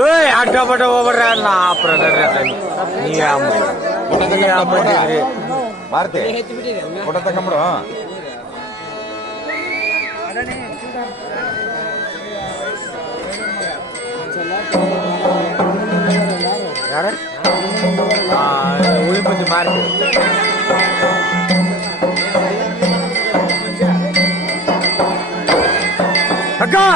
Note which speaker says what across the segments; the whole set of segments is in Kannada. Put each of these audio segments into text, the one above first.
Speaker 1: ஏய் அட்டப்பட்ட ஓடுறேன் நான் நீ நீ வார்த்தை கொடத்த கம்படம் யாரு? உள்ள கொஞ்சம் பாருங்க அக்கா!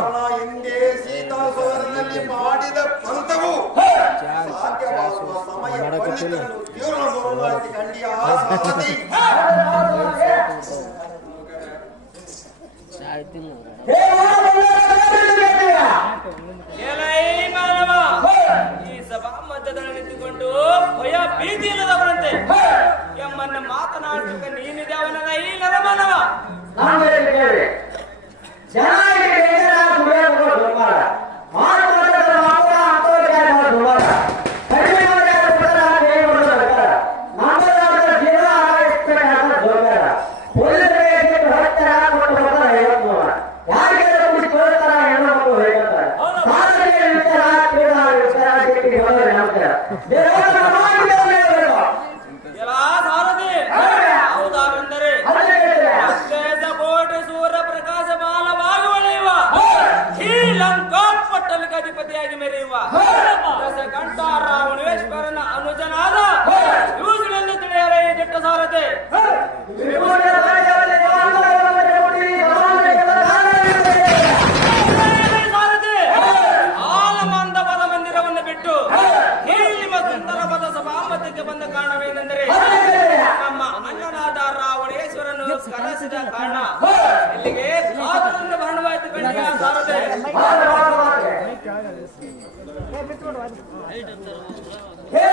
Speaker 1: ಕಾರಣ ಹಿಂದೆ ಸೀತಾ ಸೋದರನಲ್ಲಿ ಮಾಡಿದ ಪಂಥವು? ಸಾಧ್ಯವಾಗುವ ಸಮಯ
Speaker 2: ಈ ಸಭಾ ಮಧ್ಯದಲ್ಲಿ ನಿಂತುಕೊಂಡು ಭಯ ಭೀತಿ ಇಲ್ಲದವರಂತೆ ಎಮ್ಮನ್ನ ಮಾತನಾಡಬೇಕು ನೀನಿದೆ ಅವನಲ್ಲ ಈ ನರಮಾನವೇ. ಜನ ಶಕ್ತಿಯಾಗಿ ಮೆರೆಯುವ ದಶಕಂಠ ರಾವಣೇಶ್ವರನ ಅನುಜನಾದ ಯೂಸಿನಲ್ಲಿ ತಿಳಿಯಲೇ ದಿಟ್ಟ
Speaker 3: ಸಾರತೆ हे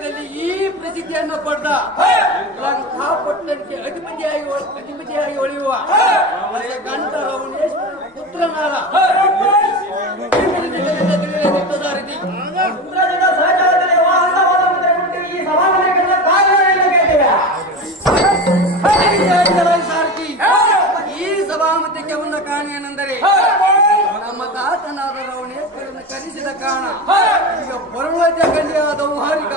Speaker 3: ಕ್ಷೇತ್ರದಲ್ಲಿ ಈ ಪ್ರಸಿದ್ಧಿಯನ್ನು ಪಡೆದ ಲಂಕಾಪಟ್ಟಣಕ್ಕೆ ಅಧಿಪತಿಯಾಗಿ ಅಧಿಪತಿಯಾಗಿ ಒಳಿಯುವ ಕಂಠರಾವಣೇಶ್ವರ ಪುತ್ರನಾರ ಸಾರಥಿ
Speaker 4: ಈ
Speaker 3: ಸಭಾಮತಕ್ಕೆ ಮುನ್ನ ಕಾಣೆಯೇನೆಂದರೆ ನಮ್ಮ ತಾತನಾದ ರಾವಣೇಶ್ವರನ್ನು ಕರೆಸಿದ ಕಾರಣ ಈಗ ಬರುಳ ಜಗಲಿಯಾದ ಹಾರಿಕ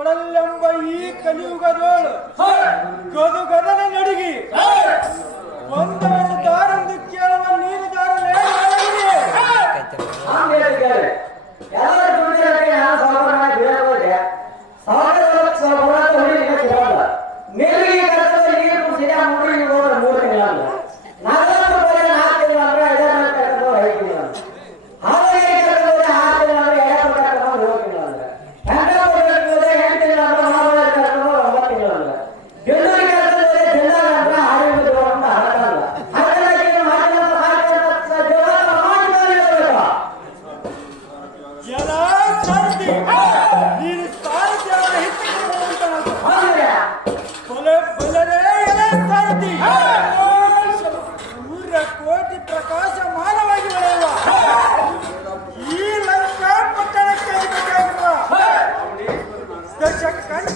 Speaker 3: ಕೊಡಲ್ಲಂಬ ಈ
Speaker 5: ಕಲಿಯುಗದೋಳು. ಗದು ಗದನ ನಡುಗಿ. ಒಂದವನು ದಾರಂದು ಕೇಳುವ ನೀರು ದಾರನೇ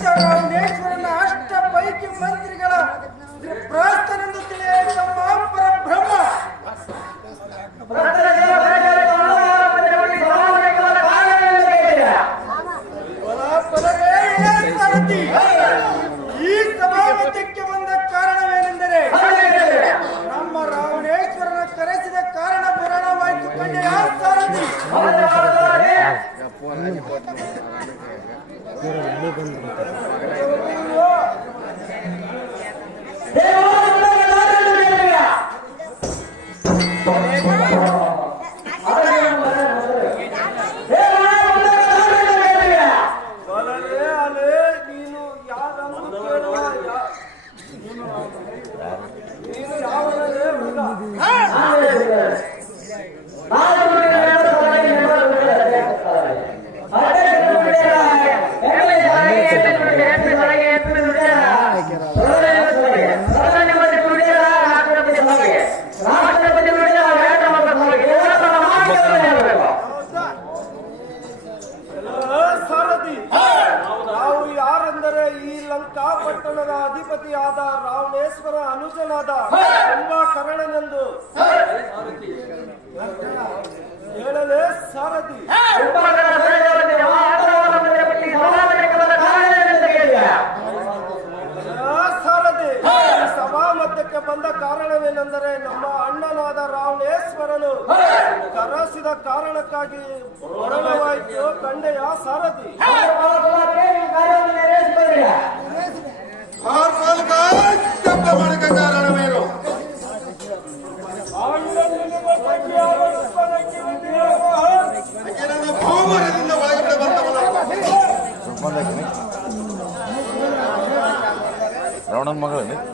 Speaker 5: Mr. Thank you. ಮಧ್ಯಕ್ಕೆ ಬಂದ ಕಾರಣವೇನೆಂದರೆ ನಮ್ಮ ಅಣ್ಣನಾದ ರಾವಣೇಶ್ವರನು ಕರಾಸಿದ ಕಾರಣಕ್ಕಾಗಿ ಮರಣವಾಯಿತು ತಂಡೆಯ ಸಾರಥಿ
Speaker 1: ಕಾರಣವೇನು
Speaker 6: ರವಣನ್ ಮಗಳು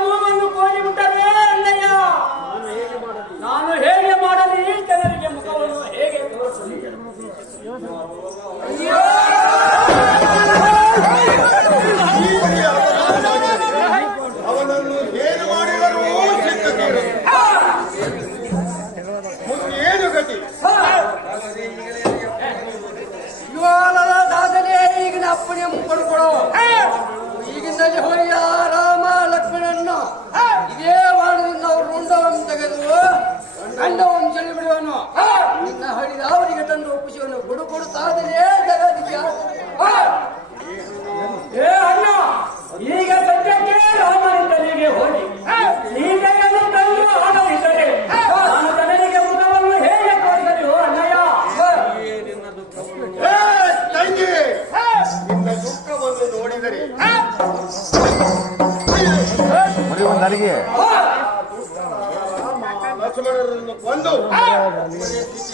Speaker 1: ಲಕ್ಷ್ಮಣರನ್ನು ಕೊಂದು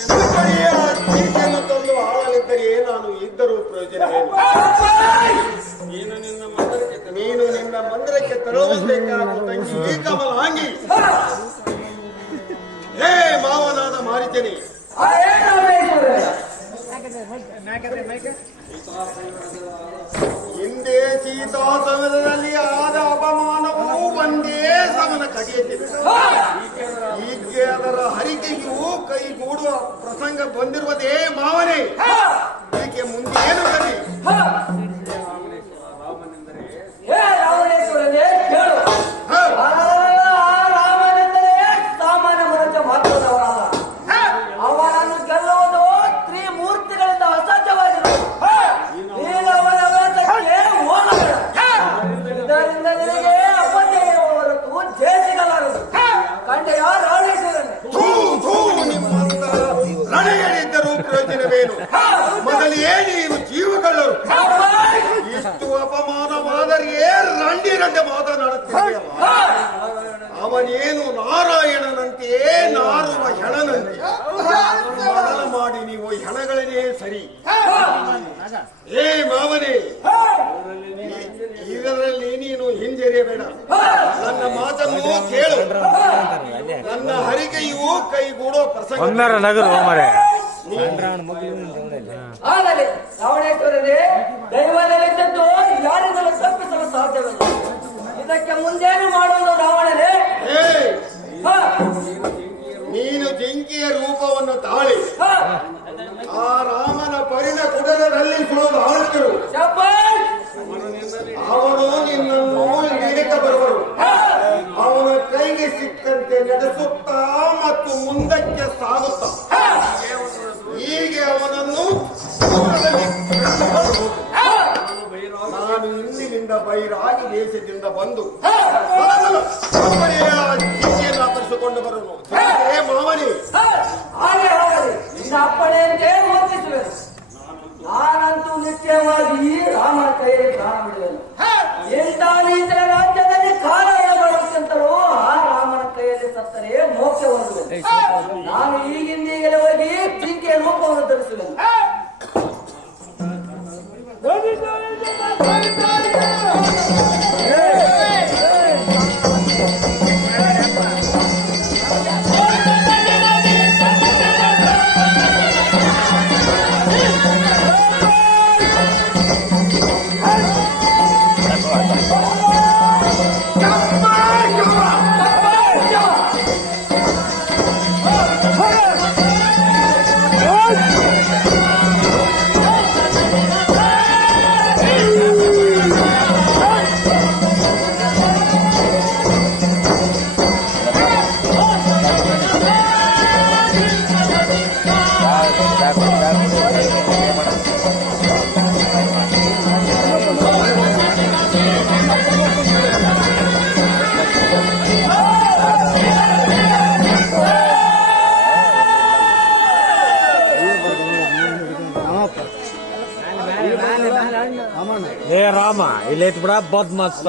Speaker 1: ಸೀತೆಯ ಸೀತೆಯನ್ನು ತಂದು ನಾನು ಇದ್ದರೂ ಪ್ರಯೋಜನವೇನು ನೀನು ನಿನ್ನ ಮಂದಿರಕ್ಕೆ ನೀನು ನಿನ್ನ ಮಂದಿರಕ್ಕೆ ತರುವಂಬೇಕಾದ ತಂಗಿ ಕಮಲಾಂಗಿ ಹೇ ಮಾವನಾದ ಮಾರಿತನಿ. ಹಿಂದೆ ಸೀತಾ ಸಮಯದಲ್ಲಿ ಆದ ಅಪಮಾನವೂ ಒಂದೇ ಸಮನ ಕಡಿಯುತ್ತಿದೆ ಈಗ ಅದರ ಹರಿಕೆಯು ಕೈಗೂಡುವ ಪ್ರಸಂಗ ಬಂದಿರುವುದೇ ಮಾವನೇ ಈಕೆ ಮುಂದೇನು ಗತಿ ಮೊದಲ ಮಾಡಿ ನೀವು ಹೆಣಗಳೇ ಸರಿ. ಏ ಮಾವನೆ ಇದರಲ್ಲಿ ನೀನು ಹಿಂಜರಿಯಬೇಡ. ನನ್ನ ಮಾತನ್ನು ಕೇಳು. ನನ್ನ ಹರಿಕೆಯು ಕೈಗೂಡೋ ಪ್ರಸಂಗ.
Speaker 7: ನಗರು ಮರೆ.
Speaker 3: ಆಗಲಿ ರಾವಣೇಶ್ವರನೇ ದೈವದಲ್ಲಿದ್ದದ್ದು ಯಾರಿಂದಲೂ ತಪ್ಪಿಸಲು ಸಾಧ್ಯವಿಲ್ಲ. ಇದಕ್ಕೆ ಮುಂದೇನು ಮಾಡುವುದು ರಾವಣನೇ?
Speaker 1: ನೀನು
Speaker 3: ಹ,
Speaker 1: ನೀನು ಜಿಂಕಿಯ ತಾಳಿ. ಆ ರಾಮನ ಪರಿಣ ಕುಡಲದಲ್ಲಿ ಸುಳಿದು ಆಳುತ್ತಿರು. ಅವನು ನಿನ್ನನ್ನು ಹಿಡಿಕ ಬರುವರು ಅವನ ಕೈಗೆ ಸಿಕ್ಕಂತೆ ನಡೆಸುತ್ತಾ ಮತ್ತು ಮುಂದಕ್ಕೆ ಸಾಗುತ್ತಾ. ಹೀಗೆ ಅವನನ್ನು ನಾನು ಇಂದಿನಿಂದ ಬೈರಾಗಿ ದೇಶದಿಂದ ಬಂದು
Speaker 7: Rama, ini itu berapa? Bodmas,